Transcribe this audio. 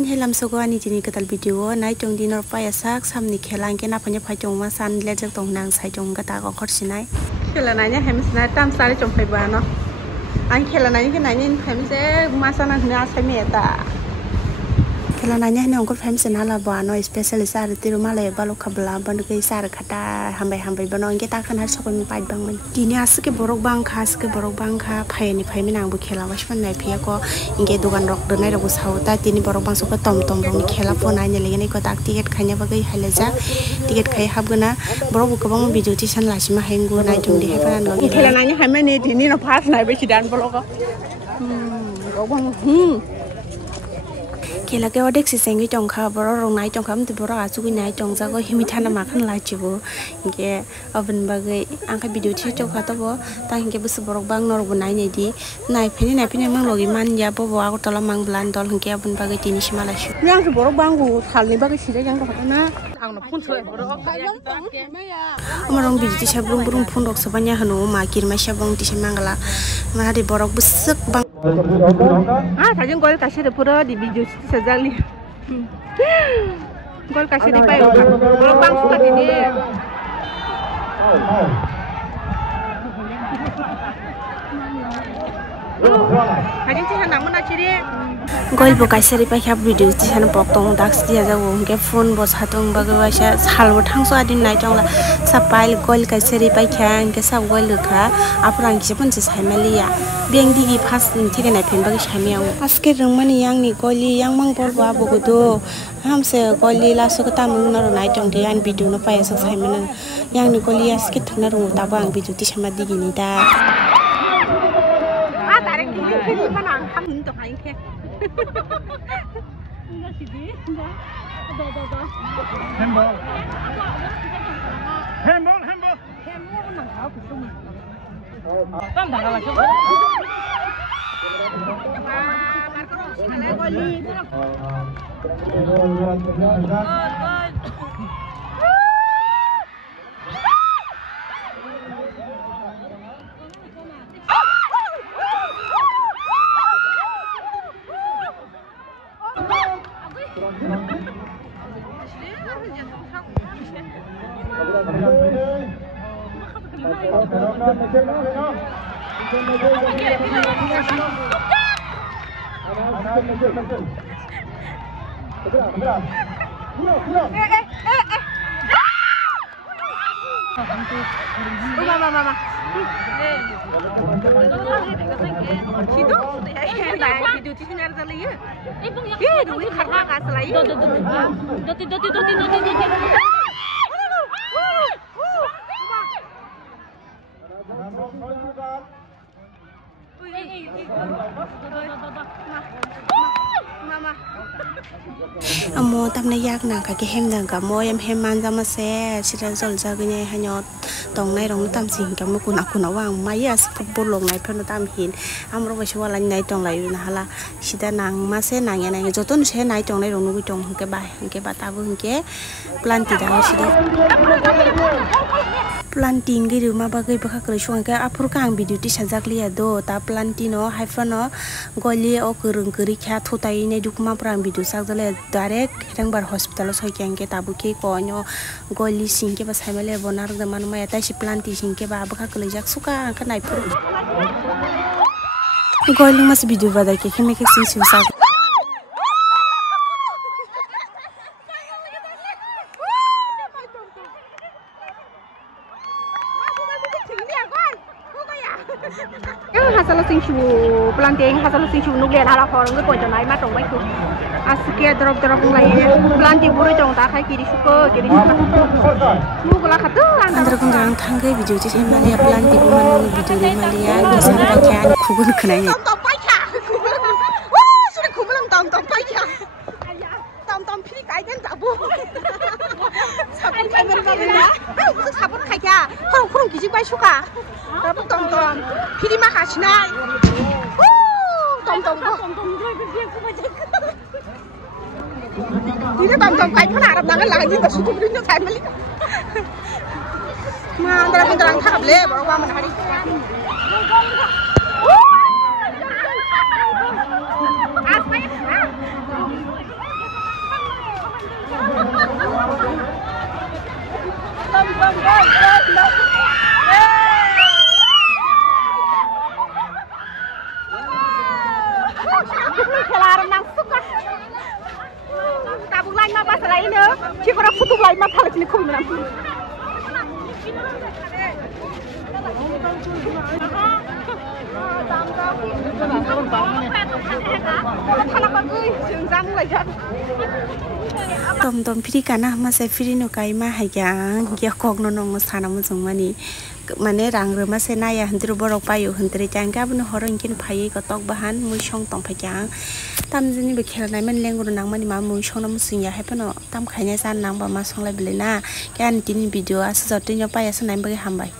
Kan helam sogo ani jini ketal video nai jong dinor paya sak samni khela ke na phanya phai jong ma san le jak tong nang sai jong kata ko khor sinai khela nai nya hem sna tam sare jong phai ba no an khela nai ke nai nin hem se ma san na sai me ta khela nai nya ne ongko hem sna la ba no special sa re tiru ma le ba lo khabla ban ke sa re khata hambai ba no nge ta khan har sokoi mi pai bang man kini as ke borok bang khas ke borok bang kha phai ni phai mi nang bu khela was pan nai phia ko inge dugan rok de nai ro sau ta tini borok bang so ko tom tom rong khela phone ai ne le ne ko tak ticket khanya ba gai haile ja ticket khai hab gana borok bu ko bang video ti san la si ma hengu nai jong di he pan lo khela nai ha me ni tini no pass nai be si dan borok ko bang khela ke odek si sengi jong kha borok rong nai jong kham ti borok a chu nai jong ja ko himi thana ma khan la chibu inge oven ba gai angka video ti chok kha to bo ta inge bus borok bang nor bu nai nei di nai phini mang logi man ya bo bo a ko tola mang blan dol inge oven ba gai tini sima la shu yang su borok bang bu thal ni ba gai si ja yang ko na ang no phun choi borok ka yang tong me ya amarong video ti sa brung phun rok sabanya hanu ma kir ma sa bang ti sa mangala ma di borok busuk bang 사진 걸 다시 풀어 디 비디오 사장님 걸 다시 디 빠요 뭐로 방수가 되니 사진 찍어 남은 아치리 gol bo kaisari pa khap video ti san pok tong dax dia ja wong ke phone bo satung ba ga sa sal bo thangso adin nai tong la sapail gol kaisari pa khang ke sa gol kha aprang ki pon se sai malia beng di gi phas thi ke nai phen ba ga sai me aske rungmani yang ni goli yang mang bol ba bo go do ham se goli la so ka ta mung na ro nai tong de an video no pa ya sa sai man yang ni goli aske thna ro ta ba ang video ti sama di gi ni da a ta re ki ki ma nang kham ni to hai ke enggak sih di enggak ada handball nang kau kusum tam dah lah coba Mama. Video ti sinar jali ya. Doi kharna ka salai. Doti. Mama. Amo tam na yak na ka ke hem dang ka mo em hem man jama se sira jol ja gine hanyot tong nai rong tam sing ka mo kuna wang maya football long nai phan tam hin amro ba shwa lan nai tong lai na hala sida nang ma se nang ya nang joton se nai tong nai rong nu tong ke ba ta bu ke planti da sida planting gi ru ma ba gai ba kha kre shong ka apur kang video ti sajak liya do ta plantino haifano goli o kurung kuri kha thotai ne dukma prang video sak dale direct rangbar hospital so kyang ke tabu ke ko nyo goli sing ke ba saimale bonar da man ma ta si planti sing ke ba ba kha kle jak suka ka nai pur goli mas video ba da ke me ke sing sa hasil singsu planting hasil singsu nuklir hala orang ke pojok naik matong baik tu askia drop lagi planting buru jong tak kai kiri suka mu kala khatu andar kunjang thangkai video ti sem malia planting man video ni malia bisa pakai khubun khnai tom pai kha sudah khumulwng tom pai kha tom phiri kai den jabu sabun kai berbeda sabun kai kha khurung kiji bai suka tapi tom phiri ma khasina tom Tidak tom kai khana arab nang lang ji ta sutu brin jo sai mali ma antara terang thap le borok ba man hari khela ram nang suka ta bung lai ma pas lai nữa chỉ có phụ tục lai ma thà là chỉ không làm tôm phi cả na mà sẽ phi nó cái mà hay cái cọc nó mà sao nó dùng mà ní mà nè rằng rồi mà sẽ nay à hình từ borok bay hình từ trang cá bên họ rong trên phải có tóc bahan mui song tòng phải trang tam dân bị khela này mình lên rồi nắng mà đi mà mui song nó sinh ya hay bên nó tam khai nhà san nắng bà mà song lại bị na cái anh tin video à sợ tin nhau bay à sang này bây ham bay